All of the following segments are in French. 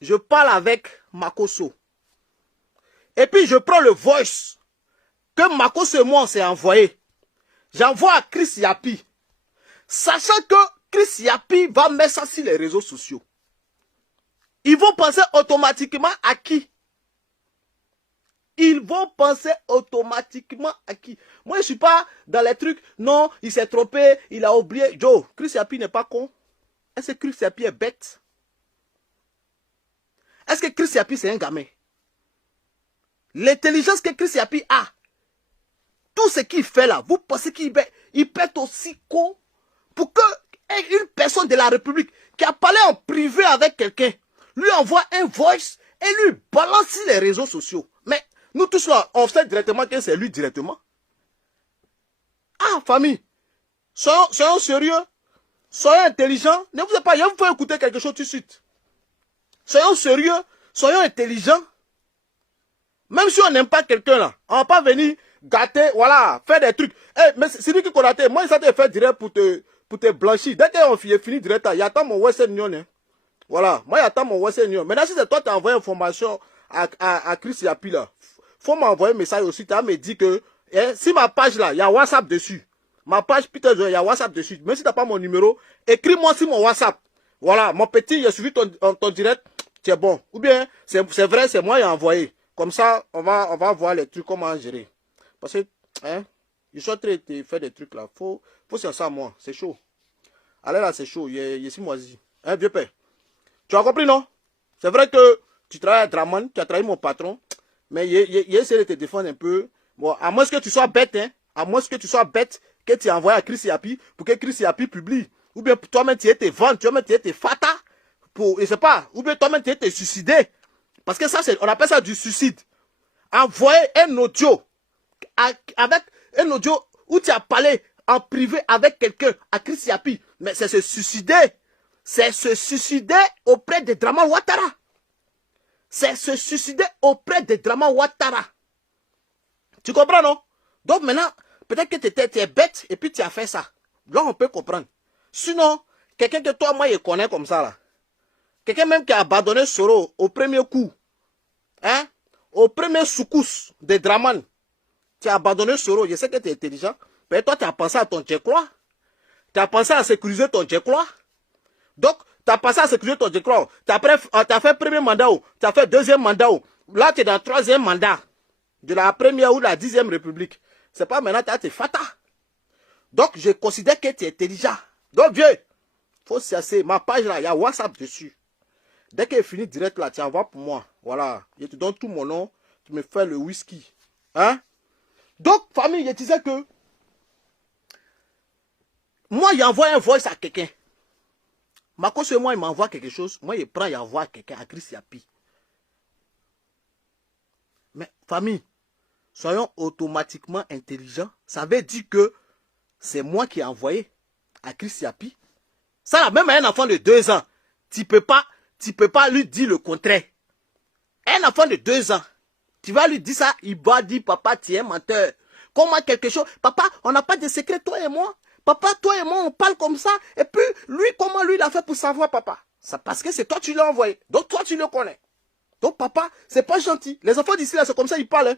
je parle avec Makoso. Et puis je prends le voice que Makoso et moi on s'est envoyé. J'envoie à Chris Yapi. Sachant que Chris Yapi va mettre ça sur les réseaux sociaux. Ils vont penser automatiquement à qui? Ils vont penser automatiquement à qui? Moi, je ne suis pas dans les trucs. Non, il s'est trompé, il a oublié. Joe, Chris Yapi n'est pas con. Est-ce que Chris Yapi est bête? Est-ce que Chris Yapi, c'est un gamin? L'intelligence que Chris Yapi a, tout ce qu'il fait là, vous pensez qu'il peut être aussi con pour que une personne de la République qui a parlé en privé avec quelqu'un lui envoie un voice et lui balance sur les réseaux sociaux? Mais nous tous là, on sait directement que c'est lui directement. Ah, famille, soyons sérieux, soyons intelligents. Ne vous êtes pas, je vous fais écouter quelque chose tout de suite. Soyons sérieux, soyons intelligents. Même si on n'aime pas quelqu'un là, on ne va pas venir gâter, voilà, faire des trucs. Hey, mais c'est lui qui connaît, moi, ça te fait direct pour te blanchir. Dès qu'on finit direct, il y a tant mon Western Union. Hein. Voilà, moi, il y a tant mon Western Union. Maintenant, si c'est toi qui as envoyé information à Chris Yapi là, faut m'envoyer un message aussi. Tu as me dit que si ma page là, il y a WhatsApp dessus. Ma page, putain, il y a WhatsApp dessus. Même si tu n'as pas mon numéro, écris-moi sur mon WhatsApp. Voilà, mon petit, j'ai suivi ton direct, c'est bon. Ou bien, c'est vrai, c'est moi qui ai envoyé. Comme ça, on va voir les trucs, comment gérer. Parce que, hein, je suis en train de faire des trucs là. Faut faire ça, moi. C'est chaud. Allez là, c'est chaud. Il est si moisi. Hein, vieux père. Tu as compris, non? C'est vrai que tu travailles à Draman, tu as travaillé mon patron. Mais il essaie de te défendre un peu. Bon, à moins que tu sois bête, hein. À moins que tu sois bête, que tu envoies à Chris Yapi pour que Chris Yapi publie. Ou bien toi-même, tu es tes ventes, toi-même, tu es tes fata. Je sais pas. Ou bien toi-même, tu es tes suicidé. Parce que ça, on appelle ça du suicide. Envoyer un audio avec un audio où tu as parlé en privé avec quelqu'un à Chris Yapi. Mais c'est se suicider. C'est se suicider auprès de Draman Ouattara. C'est se suicider auprès de Draman Ouattara. Tu comprends, non? Donc maintenant, peut-être que tu es bête et puis tu as fait ça. Là, on peut comprendre. Sinon, quelqu'un que toi, moi, je connais comme ça, là. Quelqu'un même qui a abandonné Soro au premier coup. Hein? Au premier soukous de Draman. Tu as abandonné Soro. Je sais que tu es intelligent. Mais toi, tu as pensé à ton Djekloa. Tu as pensé à sécuriser ton Djekloa. Donc, tu as pensé à sécuriser ton Djekloa. Tu as fait premier mandat. Tu as fait deuxième mandat. Là, tu es dans le troisième mandat. De la première ou de la 10e République. C'est pas maintenant, tu as tes fata. Donc, je considère que tu es intelligent. Donc, vieux, faut cesser. Ma page là, il y a WhatsApp dessus. Dès qu'elle est finie direct là, tu envoies pour moi. Voilà. Je te donne tout mon nom. Tu me fais le whisky. Hein? Donc, famille, je disais que moi, j'envoie un voice à quelqu'un. Makoso et moi, il m'envoie quelque chose. Moi, il prend et envoie à quelqu'un, à Chris Yapi. Mais, famille, soyons automatiquement intelligents. Ça veut dire que c'est moi qui ai envoyé à Chris Yapi. Ça, là, même un enfant de 2 ans, tu peux pas lui dire le contraire. Un enfant de 2 ans, tu vas lui dire ça, il va dire, papa, tu es un menteur. Comment quelque chose, papa, on n'a pas de secret, toi et moi. Papa, toi et moi, on parle comme ça. Et puis, lui, comment lui, il a fait pour savoir, papa? Ça, parce que c'est toi, tu l'as envoyé. Donc, toi, tu le connais. Donc, papa, c'est pas gentil. Les enfants d'ici, là, c'est comme ça, ils parlent. Hein.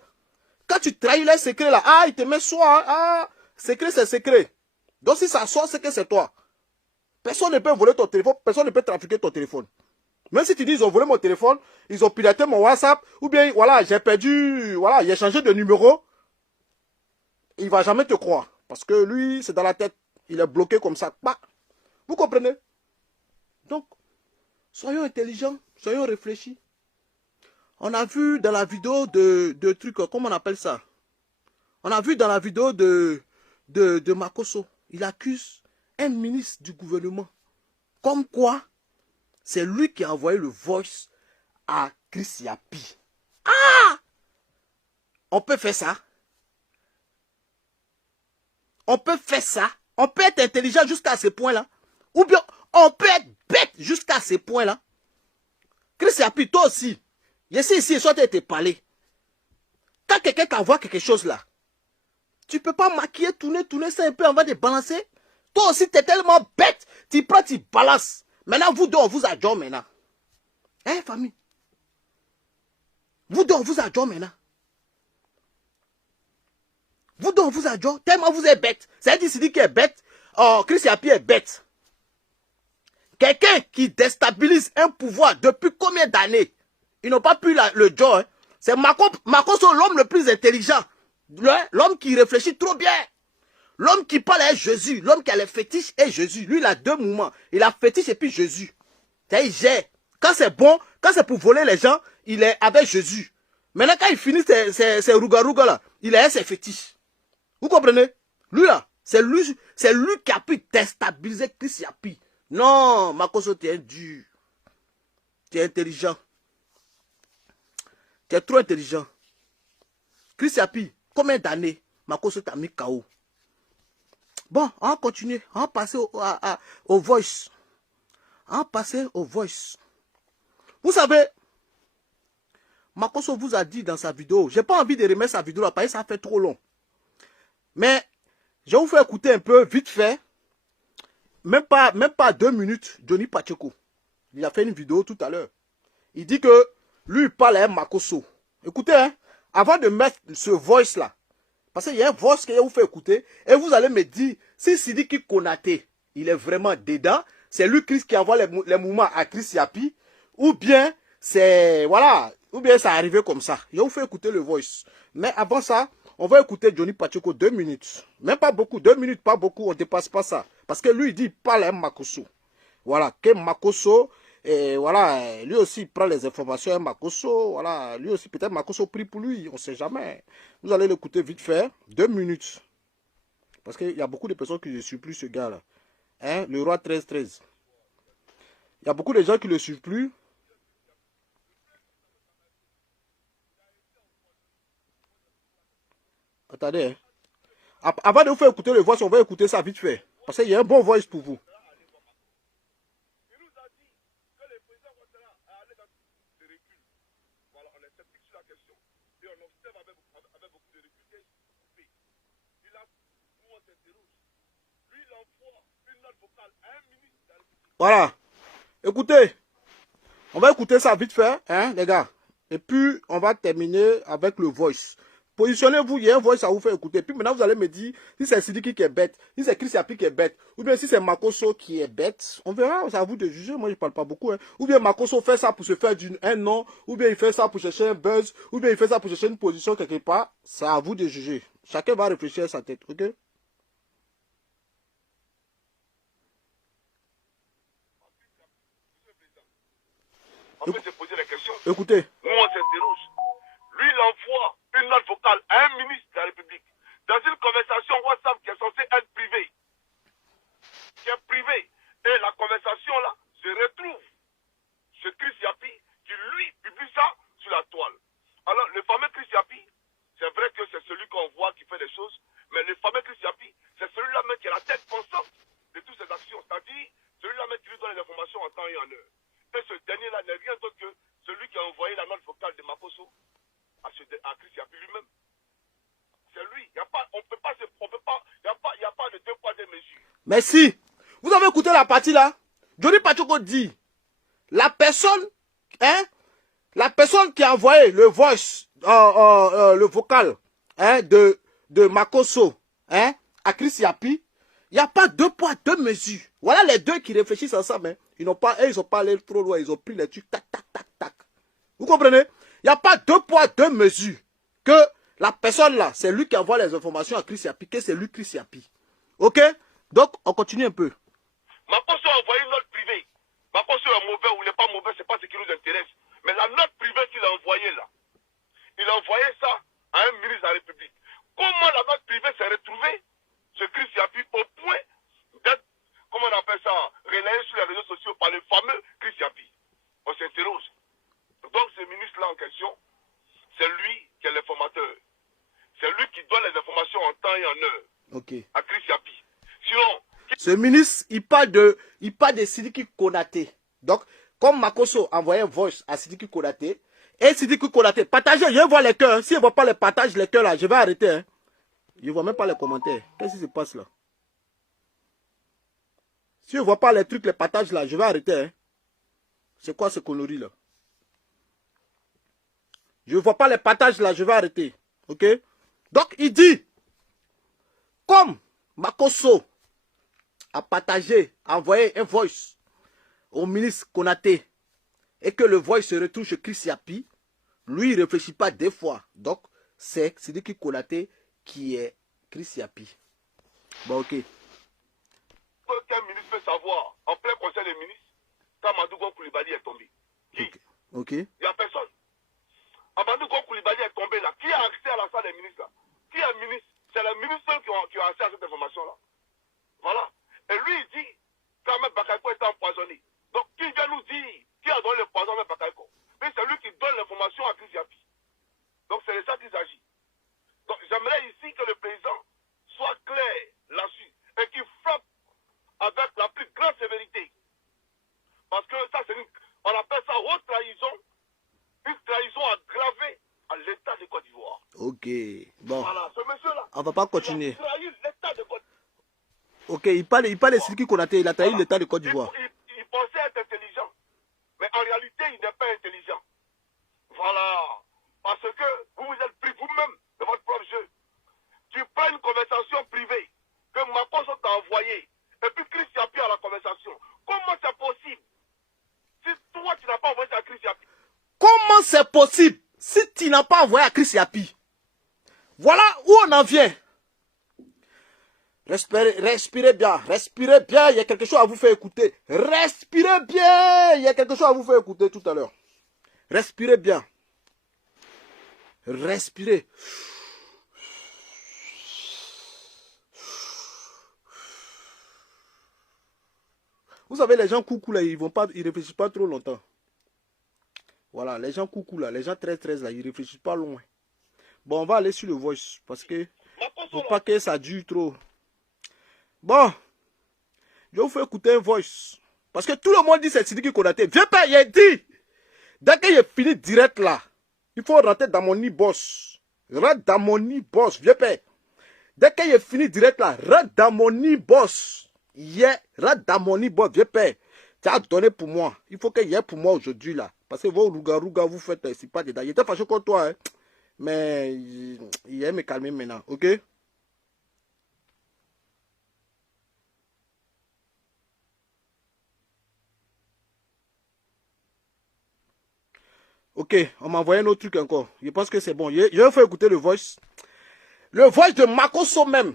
Quand tu trahis les secrets, là, ah, il te met soi. Hein, ah, secret, c'est secret. Donc, si ça sort, c'est que c'est toi. Personne ne peut voler ton téléphone. Personne ne peut trafiquer ton téléphone. Même si tu dis, ils ont volé mon téléphone, ils ont piraté mon WhatsApp, ou bien, voilà, j'ai perdu, voilà, j'ai changé de numéro, il ne va jamais te croire. Parce que lui, c'est dans la tête. Il est bloqué comme ça. Bah, vous comprenez? Donc, soyons intelligents, soyons réfléchis. On a vu dans la vidéo de trucs, comment on appelle ça? On a vu dans la vidéo de Makoso, il accuse un ministre du gouvernement. Comme quoi, c'est lui qui a envoyé le voice à Chris Yapi. Ah! On peut faire ça. On peut faire ça. On peut être intelligent jusqu'à ce point-là. Ou bien, on peut être bête jusqu'à ce point-là. Chris Yapi, toi aussi. Je sais ici, soit tu as été parlé. Quand quelqu'un t'envoie quelque chose là, tu ne peux pas maquiller, tourner ça un peu avant de balancer. Toi aussi, tu es tellement bête. Tu prends, tu balances. Maintenant, vous deux, on vous adore maintenant. Hein, famille? Vous donc, vous adorez maintenant. Vous donc, vous adorez. Tellement vous êtes bête. C'est dit qui est bête. Oh, Chris Yapi est bête. Quelqu'un qui déstabilise un pouvoir depuis combien d'années? Ils n'ont pas pu le job. Hein. C'est Makosso, l'homme le plus intelligent. L'homme qui réfléchit trop bien. L'homme qui parle est Jésus. L'homme qui a les fétiches est Jésus. Lui, il a deux mouvements. Il a fétiche et puis Jésus. Il gère. Quand c'est bon, quand c'est pour voler les gens, il est avec Jésus. Maintenant, quand il finit ses rouga là, il est ses fétiches. Vous comprenez? Lui là, c'est lui qui a pu déstabiliser Chris Yapi. Non, Makosso, tu es dur. Tu es intelligent. Tu es trop intelligent. Chris Yapi, combien d'années Makosso t'a mis KO? Bon, on va continuer. On va passer au voice. On va passer au voice. Vous savez, Makosso vous a dit dans sa vidéo, j'ai pas envie de remettre sa vidéo là parce que ça fait trop long. Mais, je vais vous faire écouter un peu, vite fait. Même pas 2 minutes, Johnny Pacheco. Il a fait une vidéo tout à l'heure. Il dit que lui, il parle à Makosso. Écoutez, hein, avant de mettre ce voice là, parce qu'il y a un voice que je vous fais écouter, et vous allez me dire, si Sidiki Konaté, il est vraiment dedans, c'est lui qui envoie les mouvements à Chris Yapi, ou bien c'est, voilà, ou bien ça arrivé comme ça. Je vous fais écouter le voice. Mais avant ça, on va écouter Johnny Pacheco 2 minutes. Même pas beaucoup, 2 minutes, pas beaucoup, on ne dépasse pas ça. Parce que lui, il dit, il parle à Makosso. Voilà, que Makosso, et voilà, lui aussi, il prend les informations à Makosso. Voilà, lui aussi, peut-être Makosso prie pour lui, on ne sait jamais. Vous allez l'écouter vite fait, 2 minutes. Parce qu'il y a beaucoup de personnes qui ne suivent plus ce gars-là. Hein, le roi 13-13. Il y a beaucoup de gens qui ne le suivent plus. Attendez. Hein. Avant de vous faire écouter le voice, on va écouter ça vite fait. Parce qu'il y a un bon voice pour vous. Voilà. Écoutez. On va écouter ça vite fait, hein, les gars. Et puis, on va terminer avec le voice. Positionnez-vous, il y a un voice à vous faire écouter. Puis maintenant, vous allez me dire si c'est Sidiki qui est bête, si c'est Chris Yapi qui est bête, ou bien si c'est Makosso qui est bête. On verra, c'est à vous de juger. Moi, je ne parle pas beaucoup. Hein. Ou bien Makosso fait ça pour se faire un nom, ou bien il fait ça pour chercher un buzz, ou bien il fait ça pour chercher une position quelque part. C'est à vous de juger. Chacun va réfléchir à sa tête, ok? On peut se poser la question. Écoutez. Nous, on s'interroge. Lui, il envoie une note vocale à un ministre de la République dans une conversation WhatsApp qui est censée être privée. Qui est privée. Et la conversation là se retrouve chez Chris Yapi qui, lui, publie ça sur la toile. Alors, le fameux Chris Yapi, c'est vrai que c'est celui qu'on voit qui fait des choses, mais le fameux Chris Yapi, c'est celui-là même qui a la tête pensante de toutes ces actions. C'est-à-dire, celui-là même qui lui donne les informations en temps et en heure. Et ce dernier-là n'est rien d'autre que celui qui a envoyé la note vocale de Makosso à Chris Yapi lui-même. C'est lui. Il n'y a pas, on peut pas, il n'y a pas de 2 poids 2 mesures. Merci. Vous avez écouté la partie là? Johnny Pacheco dit, la personne qui a envoyé le voice, le vocal hein, de Makosso hein, à Chris Yapi, il n'y a pas 2 poids 2 mesures. Voilà les deux qui réfléchissent ensemble. Hein. Ils n'ont pas allé trop loin, ils ont pris les trucs, tac, tac, tac, tac. Vous comprenez? Il n'y a pas 2 poids 2 mesures. Que la personne là, c'est lui qui envoie les informations à Chris Yapi, que c'est lui Chris Yapi. Ok? Donc, on continue un peu. Makosso a envoyé une note privée. Makosso est mauvais ou il n'est pas mauvais, c'est pas ce qui nous intéresse. Mais la note privée qu'il a envoyée là, il a envoyé ça à un ministre de la République. Comment la note privée s'est retrouvée chez Chris Yapi au point d'être, comment on appelle ça, relayée sur les réseaux sociaux par le fameux Chris Yapi? On s'interroge. Donc ce ministre-là en question, c'est lui qui est l'informateur. C'est lui qui donne les informations en temps et en heure à Chris Yapi. Sinon, ce ministre, il parle de Sidiki Konaté. Donc, comme Makosso a envoyé un voice à Sidiki Konaté, et Sidiki Konaté, partagez, je vois les cœurs. Si je ne vois pas les partages, les cœurs là, je vais arrêter. Hein. Je ne vois même pas les commentaires. Qu'est-ce qui se passe là? Si je ne vois pas les trucs, les partages là, je vais arrêter. Hein. C'est quoi ce connerie là? Je ne vois pas les partages là, je vais arrêter. Ok? Donc, il dit, comme Makosso a partagé, a envoyé un voice au ministre Konaté et que le voice se retrouve chez Chris Yapi, lui, il ne réfléchit pas deux fois. Donc, c'est Sidiki Konaté qui est Chris Yapi. Bon, ok. Qu'un ministre peut savoir, en plein conseil des ministres, quand Madougo Koulibaly est tombé. Qui? Ok. Il n'y a personne. Madougo Koulibaly est tombé là. Qui a accès à la salle des ministres là? Qui est ministre? C'est les ministres qui ont accès à cette information-là. Voilà. Et lui, il dit qu'Ahmed Bakayoko est empoisonné. Donc, qui vient nous dire qui a donné le poison à Ahmed Bakayoko? Mais c'est lui qui donne l'information à Chris Yapi. Donc, c'est de ça qu'il s'agit. Donc, j'aimerais ici que le président soit clair là-dessus et qu'il frappe avec la plus grande sévérité. Parce que ça, on appelle ça haute trahison, une trahison aggravée à l'État de Côte d'Ivoire. Ok. Bon. Voilà, ce monsieur-là. On va pas continuer. Il a trahi l'État de Côte d'Ivoire. Ok, il parle de Sidiki Konaté, il a trahi l'État de Côte d'Ivoire. Il pensait être intelligent, mais en réalité, il n'est pas intelligent. Voilà. Parce que vous vous êtes pris vous-même de votre propre jeu. Tu prends une conversation privée que Makosso t'a envoyée, et puis Chris Yapi a la conversation. Comment c'est possible? Si toi, tu n'as pas envoyé ça à Chris Yapi. Comment c'est possible si tu n'as pas envoyé à Chris Yapi? Voilà où on en vient. Respirez bien, il y a quelque chose à vous faire écouter. Respirez bien, il y a quelque chose à vous faire écouter tout à l'heure. Respirez bien. Respirez. Vous savez, les gens coucou là, ils réfléchissent pas trop longtemps. Voilà, les gens coucou là, les gens très là, ils réfléchissent pas loin. Bon, on va aller sur le voice parce que faut pas que ça dure trop. Bon, je vais vous faire écouter un voice. Parce que tout le monde dit c'est Sidiki Konaté. Viens pas, il a dit. Dès qu'il est fini direct là, il faut rentrer dans mon e-boss. Rentre dans mon e-boss, viens pas. Dès qu'il est fini direct là, rentre dans mon e-boss. Yeah, rentre dans mon e-boss, viens pas. Tu as donné pour moi. Il faut qu'il y ait pour moi aujourd'hui là. Parce que vos rouga vous faites, c'est pas détaillé. Il était fâché contre toi, hein. Mais il aime me calmer maintenant, ok? Ok, on m'a envoyé un autre truc encore. Je pense que c'est bon. Je vais faire écouter le voice. Le voice de Makosso même.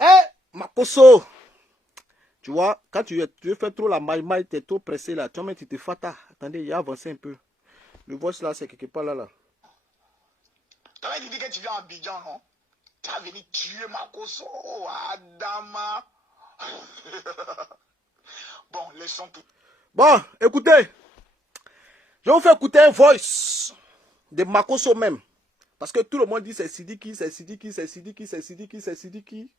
Eh, Makosso. Tu vois, quand tu fais trop la maille, tu es trop pressé là. Tu te fata. Attendez, il a avancé un peu. Le voice là, c'est quelque part là. Tu avais dit que tu viens à Abidjan, non? Tu as venu tuer Makosso, Adama. Bon, laissons tout. Bon, écoutez. Je vais vous faire écouter un voice de Makosso même. Parce que tout le monde dit c'est Sidiki, c'est Sidiki, c'est Sidiki, c'est Sidiki, c'est Sidiki.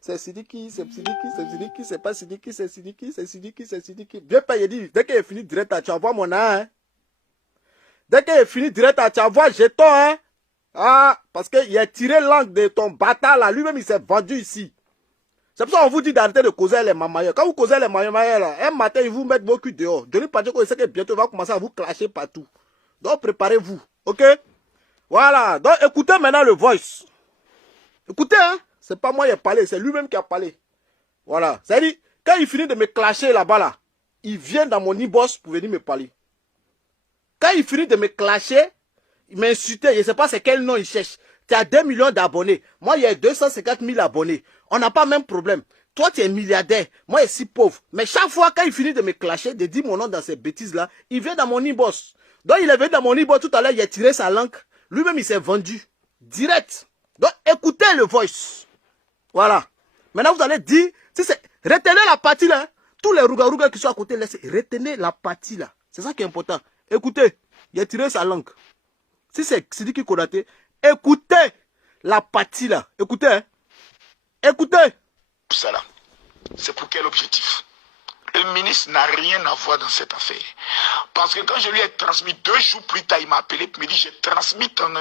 C'est Sidiki, c'est Sidiki, c'est Sidiki, c'est pas Sidiki, c'est Sidiki, c'est Sidiki, c'est Sidiki. Bien payé dit, dès qu'il est fini direct, tu envoies mon nom, hein. Dès qu'il est fini direct, tu envoies jeton, hein. Ah, parce qu'il a tiré l'angle de ton bâtard là, lui-même il s'est vendu ici. C'est pour ça qu'on vous dit d'arrêter de causer les mamailleurs. Quand vous causez les mamailleurs là, un matin ils vous mettent vos culs dehors. Johnny Pacheco sait que bientôt il va commencer à vous clasher partout. Donc préparez-vous, ok? Voilà, donc écoutez maintenant le voice. Écoutez, hein, c'est pas moi qui ai parlé, c'est lui-même qui a parlé. Voilà, c'est-à-dire, quand il finit de me clasher là-bas là, il vient dans mon e-boss pour venir me parler. Quand il finit de me clasher, il m'a insulté, je ne sais pas c'est quel nom il cherche. Tu as 2 millions d'abonnés. Moi, il y a 250 000 abonnés. On n'a pas le même problème. Toi, tu es milliardaire. Moi, je suis pauvre. Mais chaque fois, quand il finit de me clasher, de dire mon nom dans ces bêtises-là, il vient dans mon e-boss. Donc, il est venu dans mon e-boss tout à l'heure, il a tiré sa langue. Lui-même, il s'est vendu. Direct. Donc, écoutez le voice. Voilà. Maintenant, vous allez dire, si c'est... Retenez la partie là. Hein. Tous les rouga qui sont à côté, laissez. Retenez la partie là. C'est ça qui est important. Écoutez, il a tiré sa langue. Si c'est Sidiki Konaté, écoutez la partie là. Écoutez. Hein. Écoutez. Ça là, c'est pour quel objectif? Le ministre n'a rien à voir dans cette affaire. Parce que quand je lui ai transmis 2 jours plus tard, il m'a appelé pour me dire j'ai transmis ton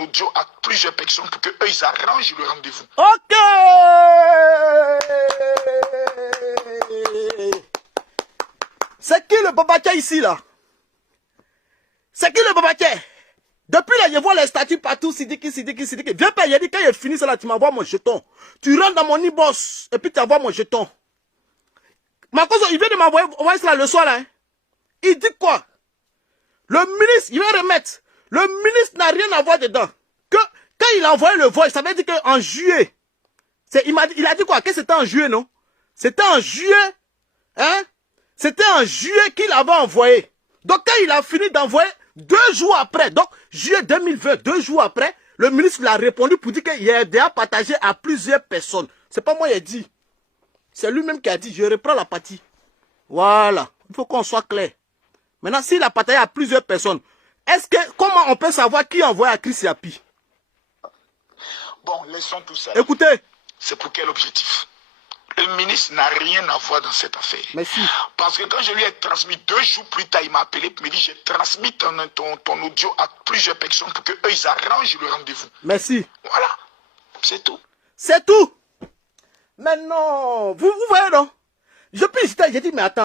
audio à plusieurs personnes pour qu'eux ils arrangent le rendez-vous. Ok. C'est qui le babacha ici là? C'est qui le babatier? Depuis là, je vois les statuts partout, Sidiki. Viens payer, il dit quand il finit cela, tu m'envoies mon jeton. Tu rentres dans mon e-boss et puis tu envoies mon jeton. Marcos, il vient de m'envoyer cela le soir là. Hein. Il dit quoi? Le ministre, il va remettre. Le ministre n'a rien à voir dedans. Que quand il a envoyé le voice, ça veut dire qu'en juillet, il a dit quoi? Que c'était en juillet, non? C'était en juillet, hein? C'était en juillet qu'il avait envoyé. Donc quand il a fini d'envoyer, 2 jours après, donc juillet 2020, 2 jours après, le ministre l'a répondu pour dire qu'il a déjà partagé à plusieurs personnes. C'est pas moi qui ai dit. C'est lui-même qui a dit, je reprends la partie. Voilà, il faut qu'on soit clair. Maintenant, s'il a partagé à plusieurs personnes, comment on peut savoir qui envoie à Chris Yapi? Bon, laissons tout ça. Écoutez. C'est pour quel objectif? Le ministre n'a rien à voir dans cette affaire. Merci. Parce que quand je lui ai transmis 2 jours plus tard, il m'a appelé et me dit, j'ai transmis ton audio à plusieurs personnes pour qu'eux, ils arrangent le rendez-vous. Merci. Voilà, c'est tout. C'est tout. Maintenant, vous voyez non? Je peux hésiter, j'ai dit, mais attends.